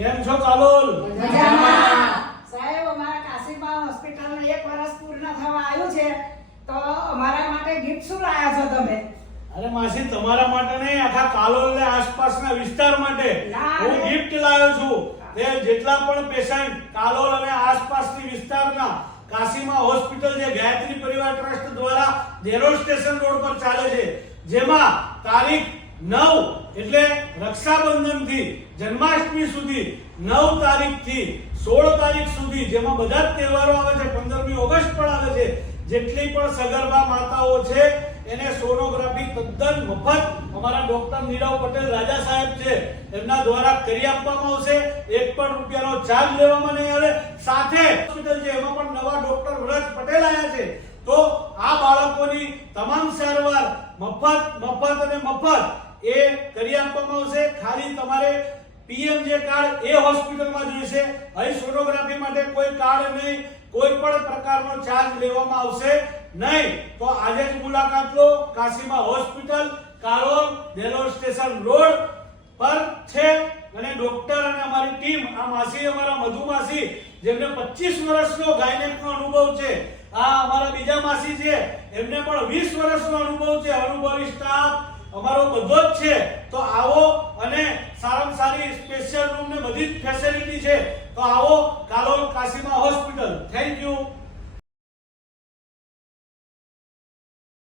કેમ છો કાલોલ? મજામાં. સાહેબ, અમારા કાશીબા હોસ્પિટલને 1 વર્ષ પૂર્ણ થવા આવ્યું છે, તો અમારા માટે ગિફ્ટ શું લાયા છો તમે? અરે માસી, તમારા માટે નહીં, આખા કાલોલ ને આસપાસના વિસ્તાર માટે હું ગિફ્ટ લાવ્યો છું. તે જેટલા પણ પેશન્ટ કાલોલ અને આસપાસની વિસ્તારના કાશીમા હોસ્પિટલ જે ગાયત્રી પરિવાર ટ્રસ્ટ દ્વારા ઝેરો સ્ટેશન રોડ પર ચાલે છે, જેમાં તારીખ 9 એટલે રક્ષાબંધન થી જન્માષ્ટમી સુધી 9 તારીખથી 16 તારીખ સુધી, જેમાં બધા જ તહેવારો આવે છે, 15મી ઓગસ્ટ પણ આવે છે, જેટલી પણ સગર્ભા માતાઓ છે એને સોનોગ્રાફી તદ્દન મફત અમારા ડોક્ટર નીરવ પટેલ રાજા સાહેબ છે એમના દ્વારા કરી આપવામાં આવશે. 1 પણ રૂપિયાનો ચાર્જ લેવામાં નહીં આવે. સાથે હોસ્પિટલ છે એમાં પણ નવા ડોક્ટર વ્રજ પટેલ આવ્યા છે, તો આ બાળકોની તમામ સારવાર મફત એ કરી આપવામાં આવશે. ખાલી તમારે પીએમજે કાર્ડ એ હોસ્પિટલમાં જોઈશે. અહીં સોનોગ્રાફી માટે કોઈ કાર્ડ નહીં, કોઈ પણ પ્રકારનો ચાર્જ લેવામાં આવશે નહીં. તો આજે જ મુલાકાત લો. કાશીમા હોસ્પિટલ કાલોલ ઝેરો સ્ટેશન રોડ પર છે. અને ડોક્ટર અને અમારી ટીમ, આ માસી અમારા મધુ માસી જેમને 25 વર્ષનો ગાયનેકનો અનુભવ છે, આ અમારા બીજા માસી છે એમને પણ 20 વર્ષનો અનુભવ છે. અનુભવી સ્ટાફ અમારો બધો જ છે. તો આવો, અને સારામાં સારી સ્પેશિયલ રૂમ ને બધી જ ફેસિલિટી છે. તો આવો કાલોલ કાશીમા હોસ્પિટલ. Thank you.